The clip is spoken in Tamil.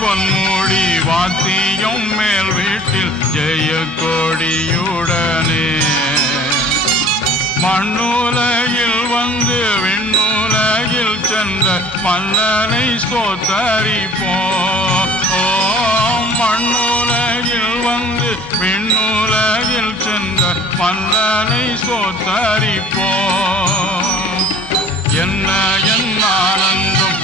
பொன்முடி வாத்தியம் மேல் வீட்டில் ஜெய கொடியுடனே மண்ணுலகில் வந்து விண்ணுலகில் சென்ற மன்னனை ஸ்தோத்தரிப்போம். மண்ணுலகில் வந்து விண்ணுலகில் சென்ற மன்னனை ஸ்தோத்தரிப்போம். என்ன ஆனந்தம்